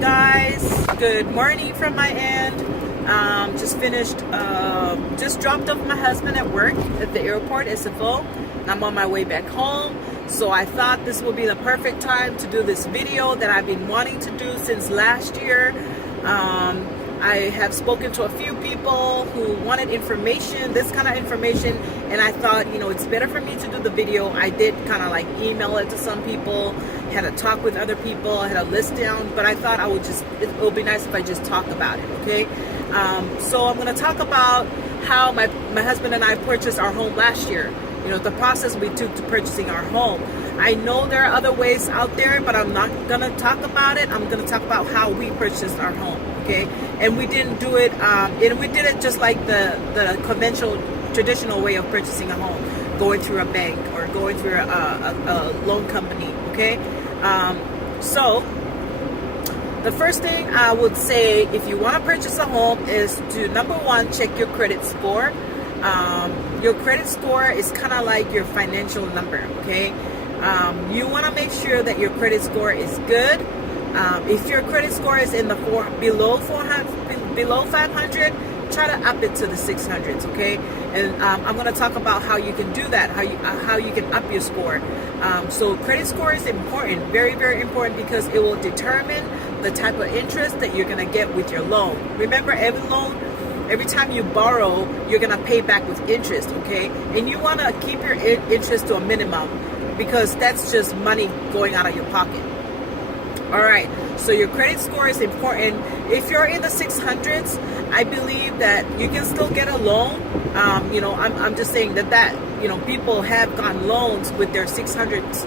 guys, good morning from my end. Just dropped off my husband at work at the airport, SFO. I'm on my way back home, so I thought this would be the perfect time to do this video that I've been wanting to do since last year. I have spoken to a few people who wanted information, this kind of information, and I thought, it's better for me to do the video. I did kind of like email it to some people, had a talk with other people, had a list down, but I thought it would be nice if I just talk about it, okay? So I'm going to talk about how my husband and I purchased our home last year. The process we took to purchasing our home. I know there are other ways out there, but I'm not going to talk about it. I'm going to talk about how we purchased our home, okay? And we didn't do it, and we did it just like the conventional, traditional way of purchasing a home, going through a bank or going through a loan company, okay? So the first thing I would say if you want to purchase a home is to, number one, check your credit score. Your credit score is kind of like your financial number, okay? You want to make sure that your credit score is good. If your credit score is in the below 500, try to up it to the 600s, okay? And I'm going to talk about how you can do that, how you can up your score. So credit score is important, very, very important, because it will determine the type of interest that you're going to get with your loan. Remember, every time you borrow, you're going to pay back with interest, okay? And you want to keep your interest to a minimum, because that's just money going out of your pocket. All right, so your credit score is important. If you're in the 600s, I believe that you can still get a loan. I'm just saying that people have gotten loans with their 600s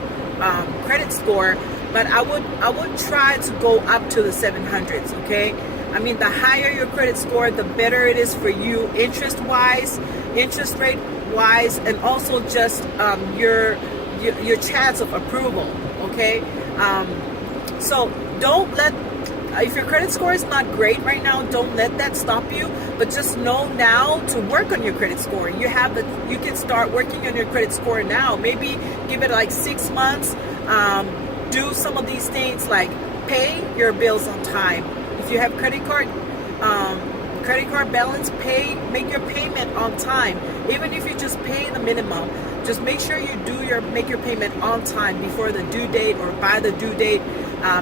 credit score, but I would try to go up to the 700s, okay? I mean, the higher your credit score, the better it is for you interest rate wise, and also just your chance of approval, okay? So don't let, if your credit score is not great right now, don't let that stop you, but just know now to work on your credit score. You can start working on your credit score now. Maybe give it like 6 months. Do some of these things like pay your bills on time. If you have credit card balance, make your payment on time. Even if you just pay the minimum, just make sure you make your payment on time before the due date or by the due date,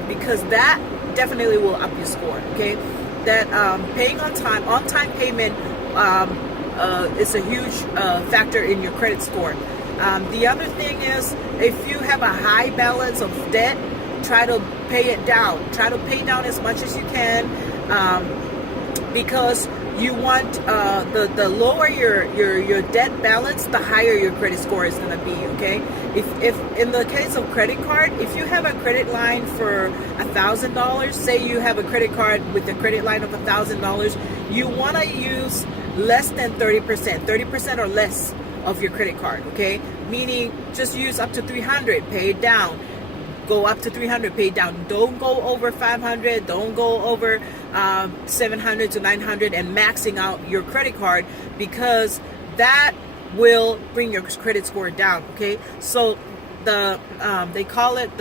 because that definitely will up your score, okay? That paying on time payment is a huge factor in your credit score. The other thing is, if you have a high balance of debt, try to pay it down. Try to pay down as much as you can, because you want the lower your debt balance, the higher your credit score is going to be, okay? If in the case of credit card, if you have a credit line for $1,000, say you have a credit card with a credit line of $1,000, you want to use less than 30% or less of your credit card, okay? Meaning just use up to 300, pay it down. Go up to 300, pay down. Don't go over 500. Don't go over 700 to 900 and maxing out your credit card, because that will bring your credit score down. Okay, so they call it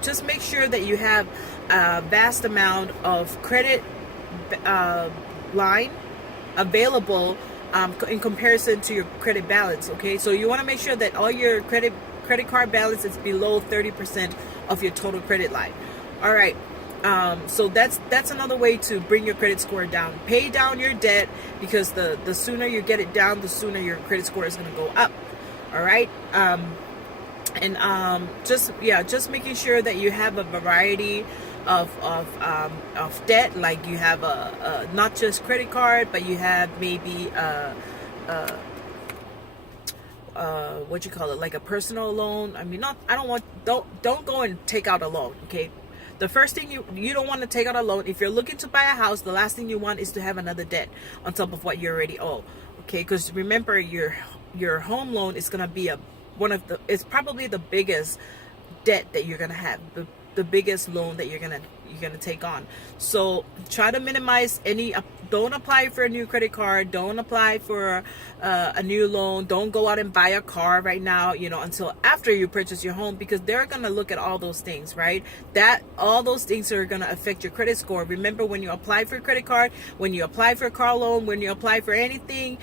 just make sure that you have a vast amount of credit line available in comparison to your credit balance, okay? So you want to make sure that all your credit card balance is below 30% of your total credit line. All right, so that's another way to bring your credit score down. Pay down your debt, because the sooner you get it down, the sooner your credit score is going to go up. All right, just making sure that you have a variety of debt, like you have a not just credit card, but you have maybe what you call it, like a personal loan. I mean, don't go and take out a loan, okay? The first thing you don't want to take out a loan. If you're looking to buy a house, the last thing you want is to have another debt on top of what you already owe, okay? Because remember, your home loan is gonna be it's probably the biggest debt that you're gonna have, the biggest loan that you're gonna you're going to take on. So try to minimize any, don't apply for a new credit card, don't apply for a new loan, don't go out and buy a car right now, you know, until after you purchase your home, because they're going to look at all those things, right? That all those things are going to affect your credit score. Remember, when you apply for a credit card, when you apply for a car loan, when you apply for anything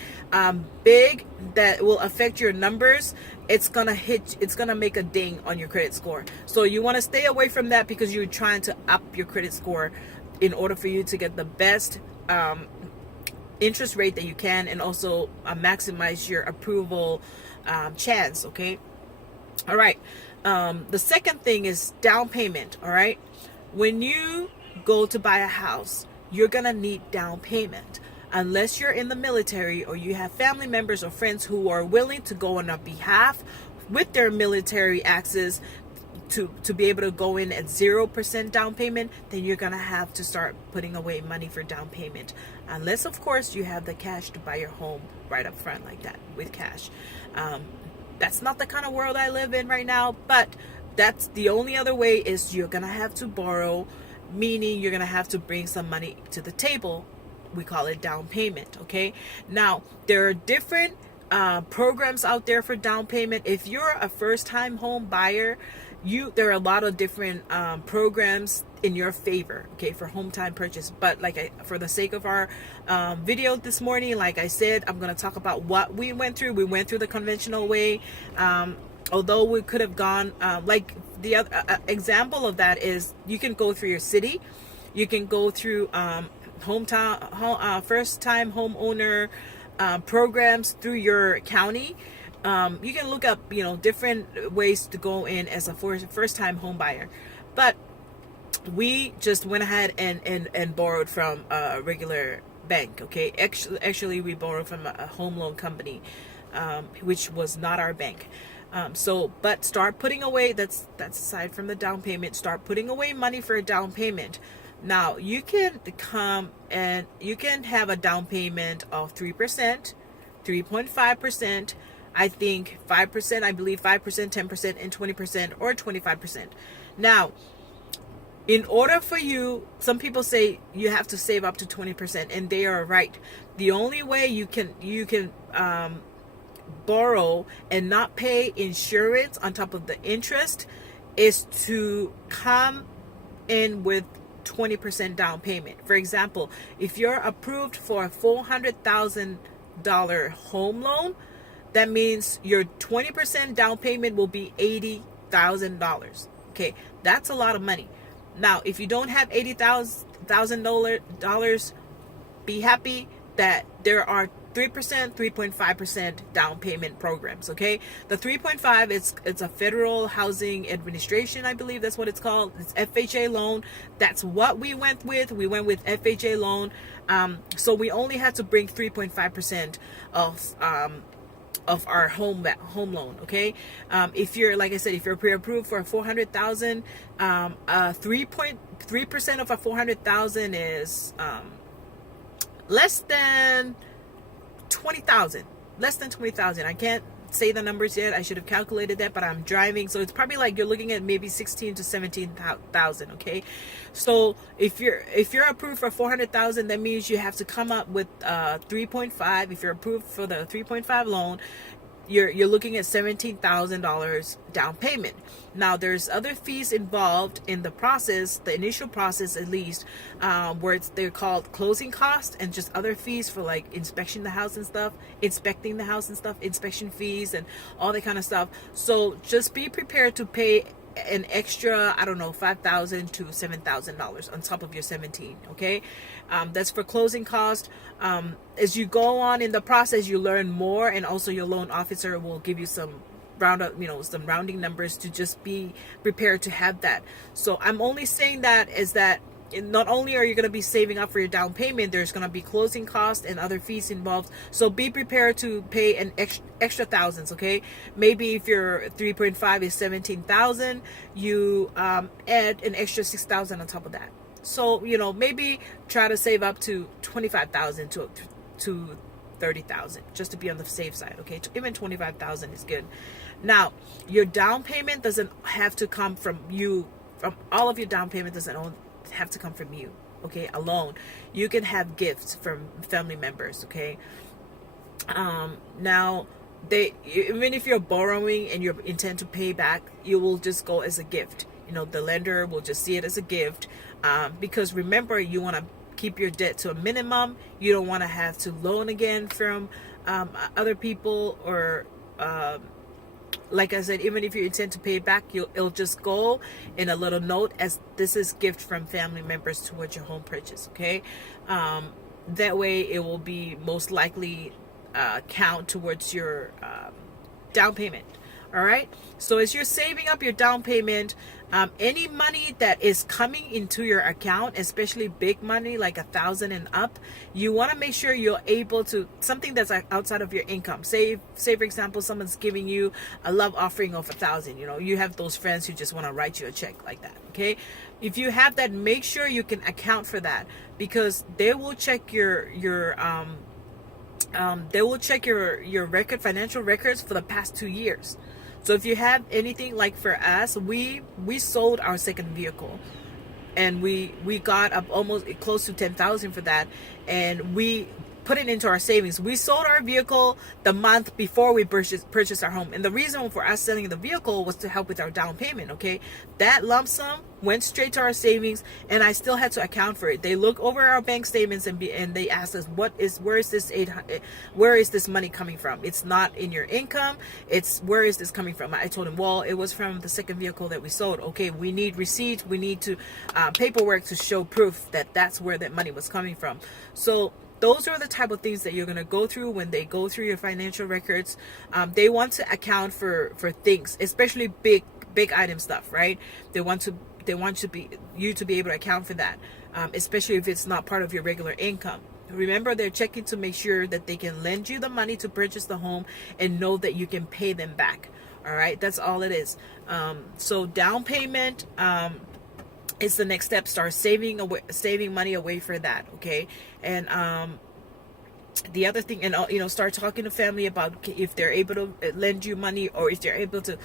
big that will affect your numbers, it's gonna make a ding on your credit score. So you want to stay away from that, because you're trying to up your credit score in order for you to get the best interest rate that you can, and also maximize your approval chance. Okay. All right. The second thing is down payment. All right. When you go to buy a house, you're gonna need down payment. Unless you're in the military or you have family members or friends who are willing to go on your behalf with their military access to be able to go in at 0% down payment, then you're going to have to start putting away money for down payment. Unless, of course, you have the cash to buy your home right up front like that with cash. That's not the kind of world I live in right now, but that's the only other way, is you're going to have to borrow, meaning you're going to have to bring some money to the table. We call it down payment. Okay. Now, there are different programs out there for down payment. If you're a first-time home buyer, there are a lot of different programs in your favor, okay, for home time purchase. But for the sake of our video this morning, like I said, I'm going to talk about what we went through. We went through the conventional way. Although we could have gone, like the other example of that is, you can go through your city, you can go through first time homeowner programs through your county. You can look up, you know, different ways to go in as a first time home buyer. But we just went ahead and borrowed from a regular bank. Okay. Actually we borrowed from a home loan company, which was not our bank. But start putting away, that's aside from the down payment, start putting away money for a down payment. Now, you can come and you can have a down payment of 3%, 3.5%, I think 5%, I believe 5%, 10%, and 20%, or 25%. Now, in order for you, some people say you have to save up to 20%, and they are right. The only way you can borrow and not pay insurance on top of the interest is to come in with 20% down payment. For example, if you're approved for a $400,000 home loan, that means your 20% down payment will be $80,000. Okay, that's a lot of money. Now, if you don't have $80,000, be happy that there are 3%, 3.5% down payment programs. Okay, the 3.5 it's a Federal Housing Administration, I believe that's what it's called. It's FHA loan. That's what we went with. We went with FHA loan. So we only had to bring 3.5% of our home loan. Okay, if you're, like I said, if you're pre-approved for 400,000, 3.3% of a 400,000 is less than 20,000. Less than 20,000. I can't say the numbers yet. I should have calculated that, but I'm driving, so it's probably like you're looking at maybe 16 to 17,000. Okay, so if you're approved for 400,000, that means you have to come up with 3.5. If you're approved for the 3.5 loan, you're looking at $17,000 down payment. Now, there's other fees involved in the process, the initial process at least, where they're called closing costs, and just other fees for like inspecting the house and stuff, inspection fees and all that kind of stuff. So just be prepared to pay an extra, I don't know, $5,000 to $7,000 on top of your 17. Okay, that's for closing cost. As you go on in the process, you learn more, and also your loan officer will give you some some rounding numbers to just be prepared to have that. So I'm only saying that is that not only are you going to be saving up for your down payment, there's going to be closing costs and other fees involved. So be prepared to pay an extra thousands. Okay, maybe if your 3.5 is 17,000, you add an extra 6,000 on top of that. So maybe try to save up to 25,000 to 30,000 just to be on the safe side. Okay, even 25,000 is good. Now, your down payment doesn't have to come from you. From all of your down payment doesn't have to come from you, okay, alone. You can have gifts from family members, okay. Now, even if you're borrowing and you intend to pay back, you will just go as a gift. The lender will just see it as a gift, because remember, you want to keep your debt to a minimum. You don't want to have to loan again from other people, or like I said, even if you intend to pay it back, it'll just go in a little note as this is gift from family members towards your home purchase, okay. That way it will be most likely count towards your down payment. All right, so as you're saving up your down payment, any money that is coming into your account, especially big money like $1,000 and up, you want to make sure you're able to, something that's outside of your income. Say for example, someone's giving you a love offering of $1,000. You have those friends who just want to write you a check like that. Okay, if you have that, make sure you can account for that, because they will check your record, financial records for the past 2 years. So if you have anything, like for us, we sold our second vehicle, and we got up almost close to $10,000 for that, and we put it into our savings. We sold our vehicle the month before we purchased our home, and the reason for us selling the vehicle was to help with our down payment. Okay, that lump sum went straight to our savings, and I still had to account for it. They look over our bank statements and they asked us, where is this money coming from? It's not in your income. It's where is this coming from? I told him, well, it was from the second vehicle that we sold. Okay, we need receipts. We need to paperwork to show proof that that's where that money was coming from. So those are the type of things that you're going to go through when they go through your financial records. They want to account for things, especially big item stuff, right? They want you to be able to account for that, especially if it's not part of your regular income. Remember, they're checking to make sure that they can lend you the money to purchase the home and know that you can pay them back. All right, that's all it is. So down payment is the next step. Start saving money away for that, okay? And the other thing, and start talking to family about if they're able to lend you money, or if they're able to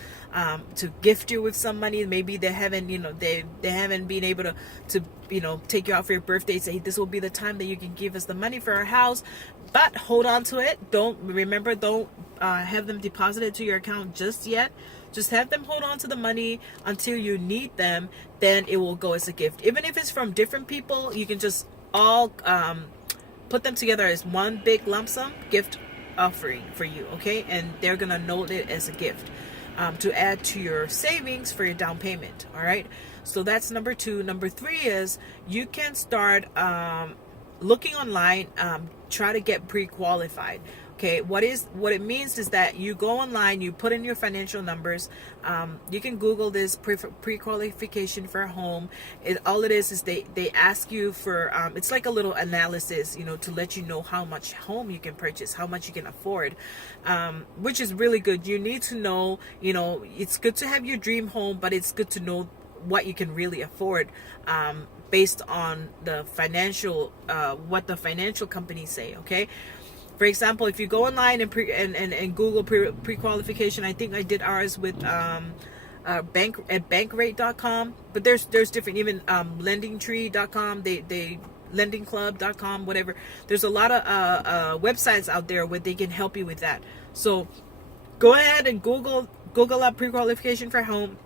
gift you with some money. Maybe they haven't they haven't been able to take you out for your birthday. Say this will be the time that you can give us the money for our house, but hold on to it. Don't have them deposited to your account just yet. Just have them hold on to the money until you need them. Then it will go as a gift. Even if it's from different people, you can just all put them together as one big lump sum gift offering for you, okay? And they're gonna note it as a gift to add to your savings for your down payment. All right, so that's number 2. Number 3 is you can start looking online, try to get pre-qualified. Okay, what it means is that you go online, you put in your financial numbers. You can Google this pre-qualification for a home. All it is they ask you for it's like a little analysis, to let you know how much home you can purchase, how much you can afford, which is really good. You need to know, it's good to have your dream home, but it's good to know what you can really afford, based on the financial what the financial companies say. Okay. For example, if you go online and Google pre-qualification, I think I did ours with bankrate.com, but there's different, even lendingtree.com, they lendingclub.com, whatever. There's a lot of websites out there where they can help you with that. So go ahead and Google up pre-qualification for home.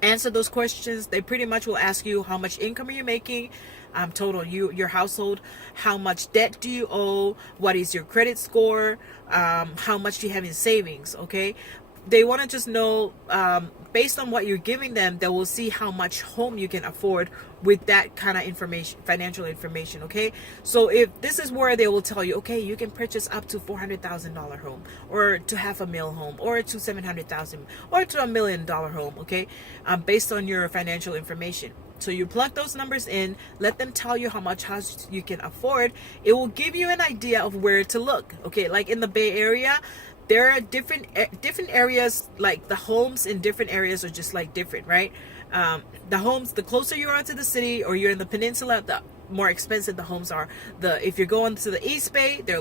Answer those questions. They pretty much will ask you, how much income are you making, total, your household, how much debt do you owe, what is your credit score, how much do you have in savings. Okay, they want to just know, based on what you're giving them, they will see how much home you can afford with that kind of information, financial information. Okay, so if this is where they will tell you, okay, you can purchase up to $400,000 home, or to $500,000 home, or to $700,000, or to $1 million home. Okay, based on your financial information. So you plug those numbers in, let them tell you how much house you can afford. It will give you an idea of where to look. Okay, like in the Bay Area, there are different areas, like the homes in different areas are just like different, right? The homes, the closer you are to the city, or you're in the peninsula, more expensive the homes are. If you're going to the East Bay, they're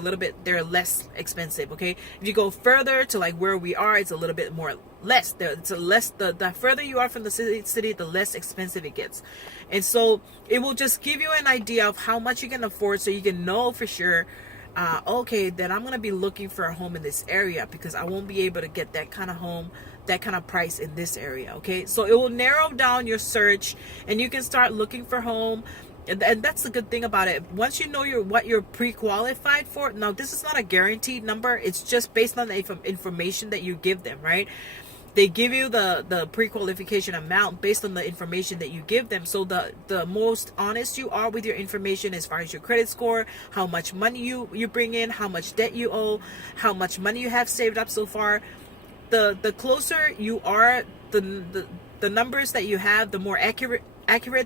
less expensive. Okay, if you go further to like where we are, it's a little bit more less. The further you are from the city, the less expensive it gets. And so it will just give you an idea of how much you can afford, so you can know for sure, okay, then I'm gonna be looking for a home in this area, because I won't be able to get that kind of home, that kind of price in this area. Okay, so it will narrow down your search, and you can start looking for home. And that's the good thing about it. Once you know what you're pre-qualified for, now this is not a guaranteed number. It's just based on the information that you give them, right? They give you the pre-qualification amount based on the information that you give them. So the most honest you are with your information as far as your credit score, how much money you bring in, how much debt you owe, how much money you have saved up so far, the closer you are, the numbers that you have, the more accurate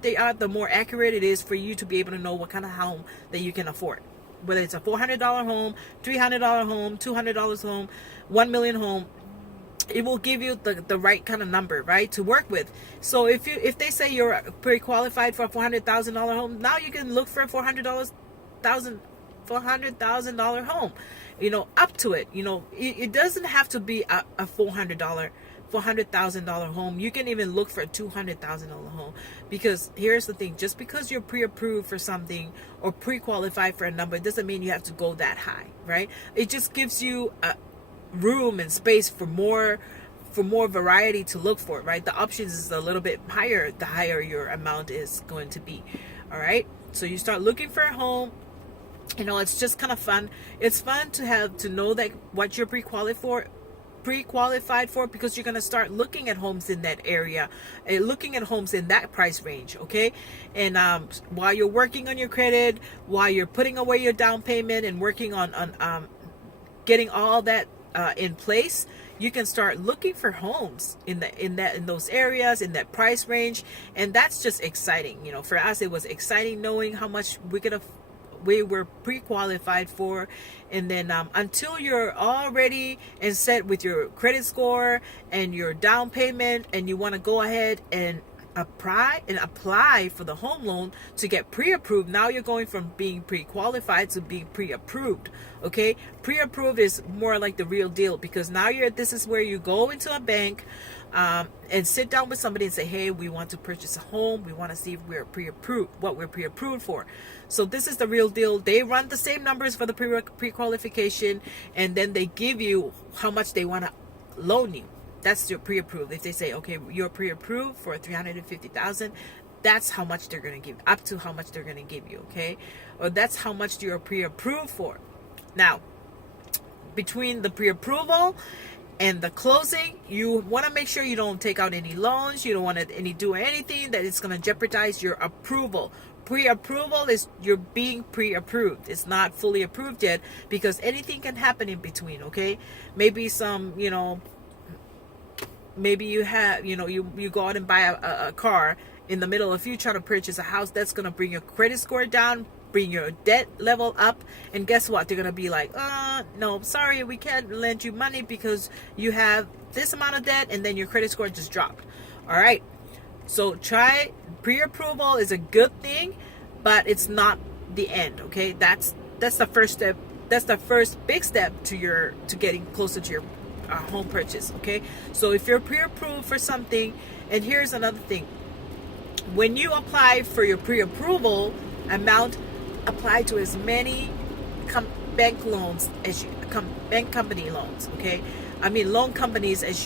they are, the more accurate it is for you to be able to know what kind of home that you can afford. Whether it's a $400 home, $300 home, $200 home, $1 million home, it will give you the right kind of number, right, to work with. So if they say you're pre-qualified for a $400,000 home, now you can look for a $400,000 home, up to it. It doesn't have to be a $400,000 home. You can even look for a $200,000 home, because here's the thing: just because you're pre-approved for something or pre-qualified for a number, it doesn't mean you have to go that high, right? It just gives you room and space for more variety to look for, right? The options is a little bit higher the higher your amount is going to be. All right, so you start looking for a home. It's just kind of fun. It's fun to know that what you're pre-qualified for, because you're going to start looking at homes in that area, looking at homes in that price range. Okay, and while you're working on your credit, while you're putting away your down payment and working on getting all that in place, you can start looking for homes in those areas, in that price range. And that's just exciting. For us, it was exciting knowing how much we were pre-qualified for. And then until you're all ready and set with your credit score and your down payment, and you want to go ahead and apply for the home loan to get pre-approved, now you're going from being pre-qualified to being pre-approved. Okay, pre-approved is more like the real deal, because now this is where you go into a bank and sit down with somebody and say, hey, we want to purchase a home. We want to see if we're pre-approved, what we're pre-approved for. So this is the real deal. They run the same numbers for the pre-qualification, and then they give you how much they want to loan you. That's your pre-approved. If they say, okay, you're pre-approved for $350,000, that's how much they're going to give, up to how much they're going to give you. Okay, or that's how much you're pre-approved for. Now, between the pre-approval and the closing, you want to make sure you don't take out any loans. You don't want to do anything that is going to jeopardize your approval. Pre-approval is you're being pre-approved. It's not fully approved yet, because anything can happen in between. Okay, maybe maybe you have, you go out and buy a car in the middle of you trying to purchase a house. That's going to bring your credit score down, bring your debt level up. And guess what? They're going to be like, no, sorry, we can't lend you money because you have this amount of debt, and then your credit score just dropped. All right. So try pre-approval is a good thing, but it's not the end. Okay. That's the first step. That's the first big step to getting closer to your home purchase. Okay, so if you're pre-approved for something, and here's another thing: when you apply for your pre-approval amount, apply to as many bank loans as bank company loans. Okay, I mean loan companies as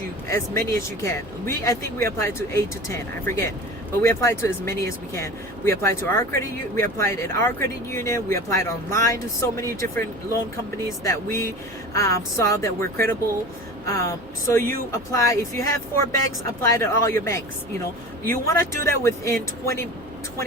many as you can. I think we applied to 8 to 10. I forget. But we applied to as many as we can. We applied to our credit. We applied at our credit union. We applied online to so many different loan companies that we saw that were credible. So you apply. If you have 4 banks, apply to all your banks. You want to do that within 20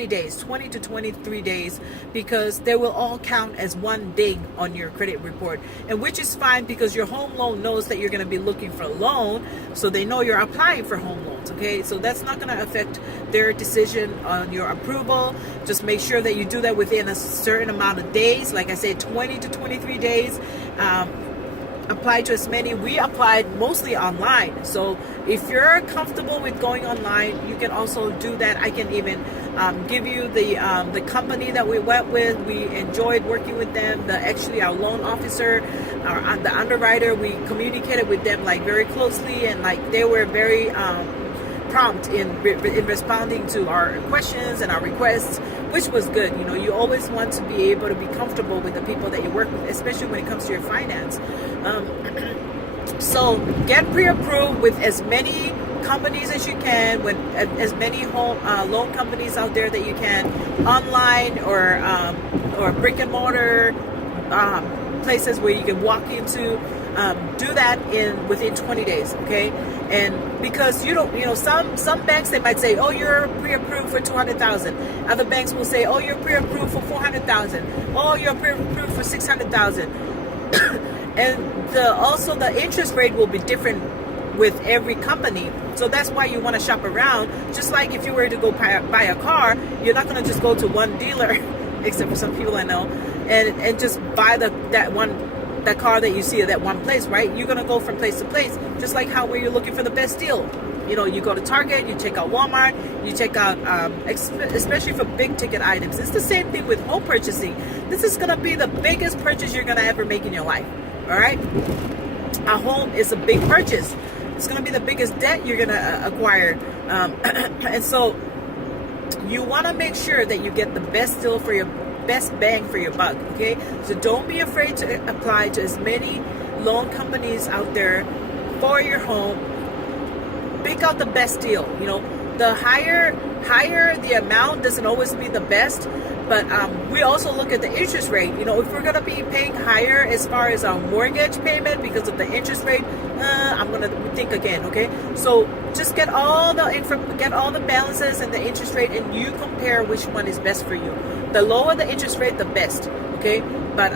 days, 20 to 23 days, because they will all count as one ding on your credit report, and which is fine, because your home loan knows that you're going to be looking for a loan, so they know you're applying for home loans. Okay, so that's not going to affect their decision on your approval. Just make sure that you do that within a certain amount of days. Like I said, 20 to 23 days. apply to as many. We applied mostly online. So if you're comfortable with going online, you can also do that. I can even give you the company that we went with. We enjoyed working with them. Actually our loan officer, the underwriter, we communicated with them like very closely, and like they were very prompt in responding to our questions and our requests, which was good. You know, you always want to be able to be comfortable with the people that you work with, especially when it comes to your finance. So get pre-approved with as many companies as you can, with as many home loan companies out there that you can, online or brick and mortar places where you can walk into. Do that within 20 days, okay? And because some banks, they might say, oh, you're pre-approved for 200,000. Other banks will say, oh, you're pre-approved for 400,000. Oh, you're pre-approved for 600,000. And also the interest rate will be different with every company. So that's why you want to shop around. Just like if you were to go buy a car, you're not going to just go to one dealer, except for some people I know, and just buy that car that you see at that one place, right? You're gonna go from place to place, just like how where you're looking for the best deal. You know, you go to Target, you check out Walmart, you check out, especially for big ticket items. It's the same thing with home purchasing. This is gonna be the biggest purchase you're gonna ever make in your life, all right? A home is a big purchase. It's gonna be the biggest debt you're gonna acquire. And so you wanna make sure that you get the best deal for your best bang for your buck, okay? So don't be afraid to apply to as many loan companies out there for your home. Pick out the best deal. You know, the higher the amount doesn't always be the best, but we also look at the interest rate. You know, if we're gonna be paying higher as far as our mortgage payment because of the interest rate, I'm gonna think again, okay? So just get all the balances and the interest rate, and you compare which one is best for you. The lower the interest rate, the best, okay? But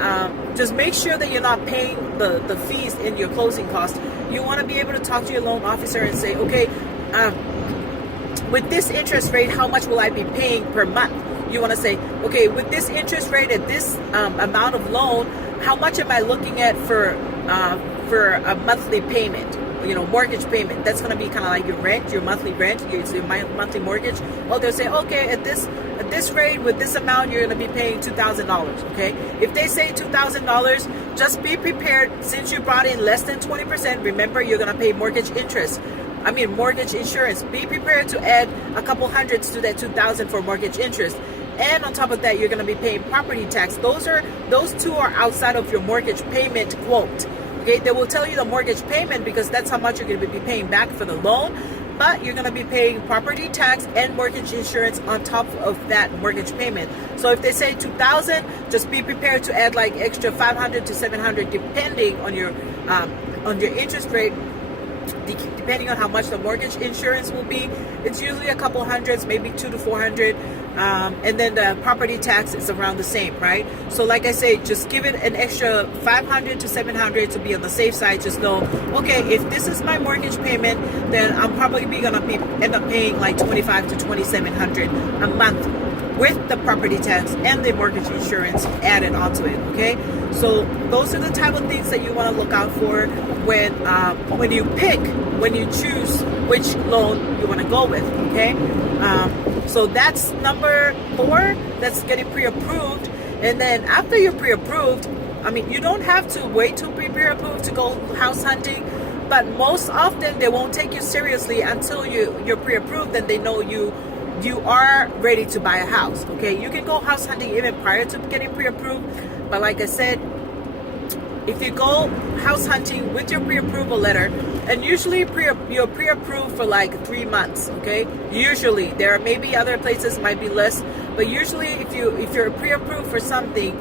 just make sure that you're not paying the fees in your closing costs. You want to be able to talk to your loan officer and say, okay, with this interest rate, how much will I be paying per month? You want to say, okay, with this interest rate at this amount of loan, how much am I looking at for a monthly payment? You know, mortgage payment. That's going to be kind of like your rent, your monthly rent, your monthly mortgage. Oh, they'll say, okay, at this rate with this amount, you're going to be paying $2,000. Okay, if they say $2,000, just be prepared. Since you brought in less than 20%, remember you're going to pay mortgage insurance. Be prepared to add a couple hundreds to that $2,000 for mortgage interest. And on top of that, you're going to be paying property tax. Those two are outside of your mortgage payment quote. Okay, they will tell you the mortgage payment because that's how much you're going to be paying back for the loan, but you're going to be paying property tax and mortgage insurance on top of that mortgage payment. So if they say $2,000, just be prepared to add like extra $500 to $700 depending on your interest rate, depending on how much the mortgage insurance will be. It's usually a couple hundreds, maybe $200 to $400. And then the property tax is around the same, right? So like I say, just give it an extra $500 to $700 to be on the safe side. Just know, okay, if this is my mortgage payment, then I'm probably gonna end up paying like $2,500 to $2,700 a month with the property tax and the mortgage insurance added onto it. Okay, so those are the type of things that you want to look out for when you choose which loan you want to go with. Okay, so that's number 4. That's getting pre-approved. And then after you're pre-approved, I mean, you don't have to wait to be pre-approved to go house hunting, but most often they won't take you seriously until you're pre-approved, and they know you are ready to buy a house. Okay, you can go house hunting even prior to getting pre-approved, but like I said, if you go house hunting with your pre-approval letter, and usually you're pre-approved for like 3 months. Okay, usually there are maybe other places might be less, but usually if you're pre-approved for something,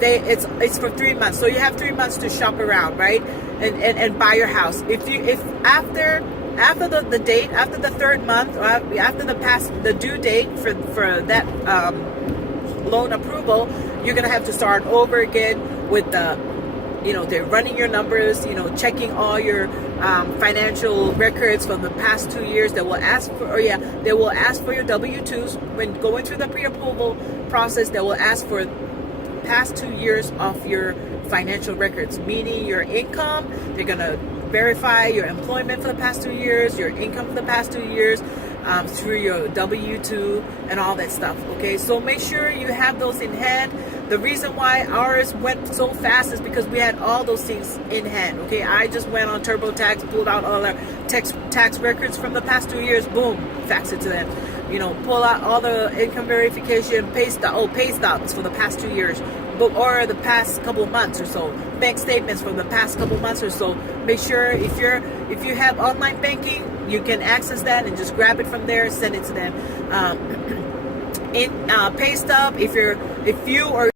it's for 3 months. So you have 3 months to shop around, right, and buy your house. If after the date, after the 3rd month, or after the due date for that loan approval, you're gonna have to start over again with they're running your numbers, checking all your financial records from the past 2 years. They will ask for your W-2s when going through the pre-approval process. They will ask for past 2 years of your financial records, meaning your income. They're gonna verify your employment for the past 2 years, your income for the past 2 years, through your W-2 and all that stuff. Okay, so make sure you have those in hand. The reason why ours went so fast is because we had all those things in hand. Okay, I just went on TurboTax, pulled out all our tax records from the past 2 years, boom, fax it to them. You know, pull out all the income verification, pay stubs for the past 2 years, or the past couple of months or so, bank statements from the past couple of months or so. Make sure if you have online banking, you can access that and just grab it from there, send it to them. Pay stub, if you or